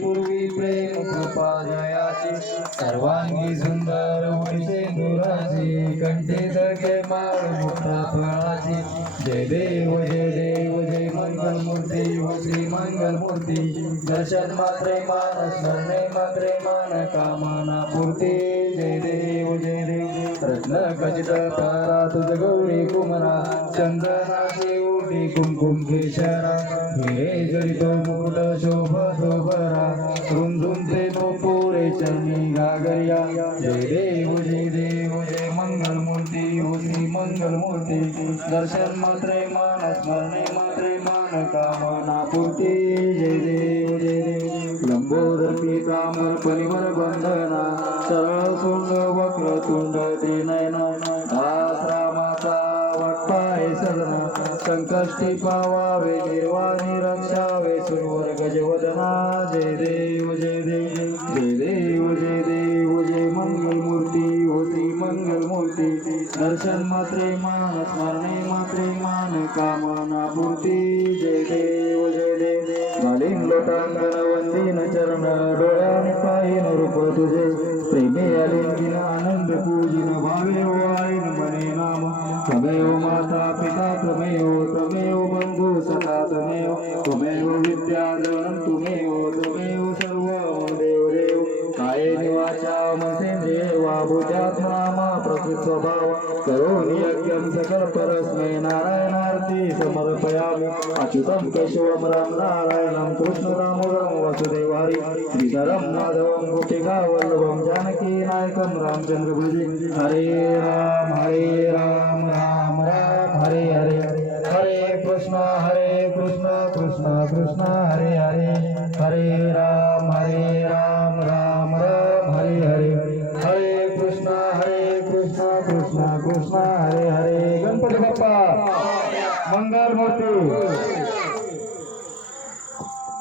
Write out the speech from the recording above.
पूर्वी प्रेम कृपा जयाची सर्वांगी सुंदर वैसे कंठे सखे माळ मोठा फळाची जय देव जय देव जय मंगल मूर्ती व श्री मंगल मूर्ती दर्शन मात्रे मान स्मरणे मात्रे मान कामना पूर्ती जय देव रत्न तारा तुझ गौरी कुमरा चंदनाची उठी कुमकुम केशरा। हिरे जडित मुकुट शोभ शोभरा रुंझुंचे तो पोरे चरणी गागरिया। जय देव जय देव, जय मंगल मूर्ती हो मंगल मूर्ती। दर्शन मात्रे मान, स्मरणे मात्रे मान, कामना पूर्ती। जय देव जय देव। लंबोदर पीतांबर परिमर बंधना सरळ सोंड ते नयना दास रामाचा वटपाय सदना संकष्टी पावावे निर्वाणी रक्षावे सुरवर गजवदना जय देव जय देव जय देव जय देव, जय मंगल मूर्ती होती मंगल मूर्ती दर्शन मात्रे मान, स्मरणे मात्रे मान कामना पूर्ती जय देव जय देव। घालीन लोटांगण चरण आनंद पूजिन भावे ओ आईन मने नाम त्वमेव माता पिता त्वमेव त्वमेव बंधू सखा त्वमेव त्वमेव विद्याधरं त्वमेव त्वमेव सर्व देव देव काये वाचा मनसेंद्रिये वा भुजात्मा मा प्रकृत समर्पयामि अच्युतं केशवं राम नारायणं कृष्ण दामोदरं वसुदेव हरि श्रीधरं माधवं गोपिकावल्लभं जानकी नायकं रामचंद्र हरे राम हरे राम राम राम हरे हरे हरे कृष्ण हरे कृष्ण कृष्ण कृष्ण हरे हरे हरे राम हरे राम राम राम हरे हरे हरे कृष्ण हरे कृष्ण कृष्ण कृष्ण हरे हरे गणपती बाप्पा মধ্যে